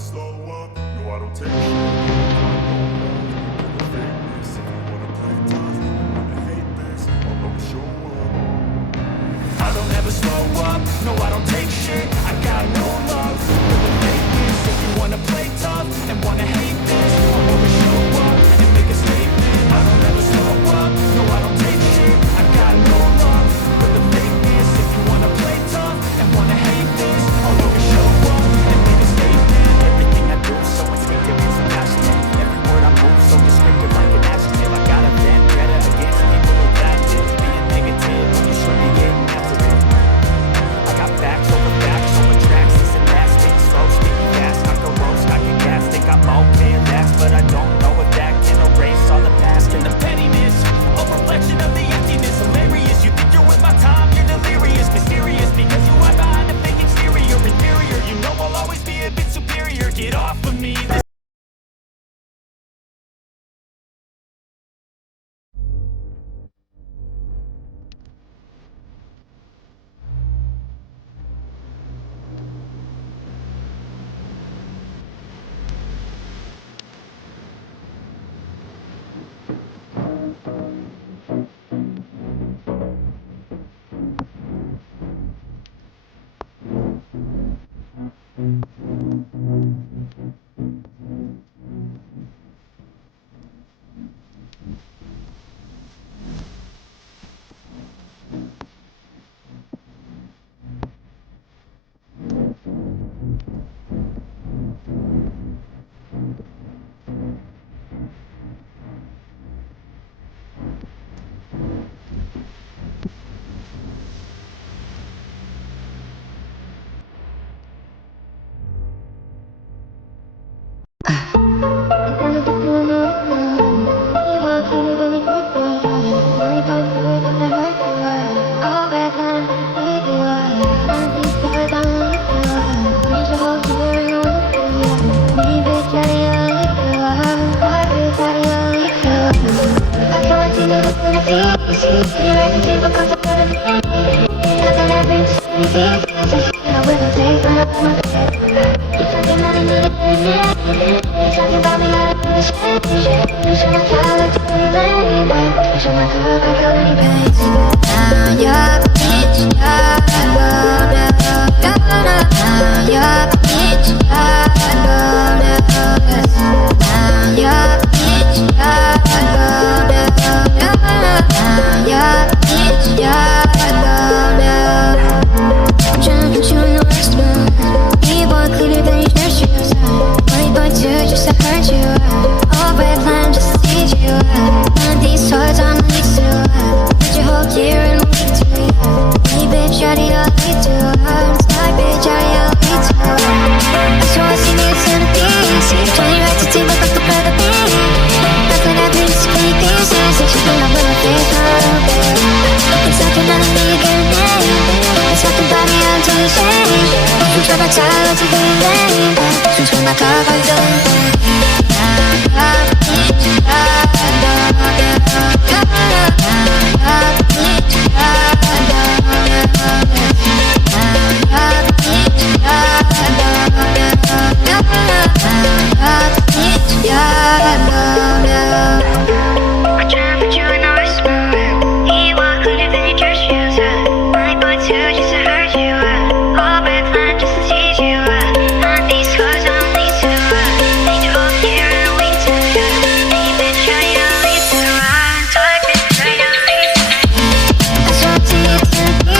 slow up, no I don't take shit. I don't love the fakeness. If you wanna play tough, you wanna hate this, I'll always show up. I don't ever slow up, no I don't take shit. I got no love for the fakeness. If you wanna play tough and wanna hate this, I'll always show up and make a statement. I don't ever slow up, no I don't take shit. I got no love for the fakeness. If you wanna play tough and wanna hate this, I'll always show up and make a statement. Everything I do so instinctive and so passionate. Every word I move so descriptive like an adjective. I got a vendetta against people who practice being negative when you should be getting after it. I got facts over tracks, this and that. Speaking slow, speaking fast, I go roast, I get gas. Think I'm okay and that's, but I don't know if that can erase all the past and the pettiness. A reflection of the emptiness, hilarious. You think you're with my time, you're delirious. Mysterious because you hide behind a fake exterior. Inferior, you know I'll always be a bit superior. Get off of me.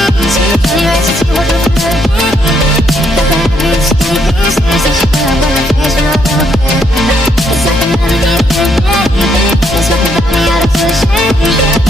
It's like a melody, it's like a body out of position.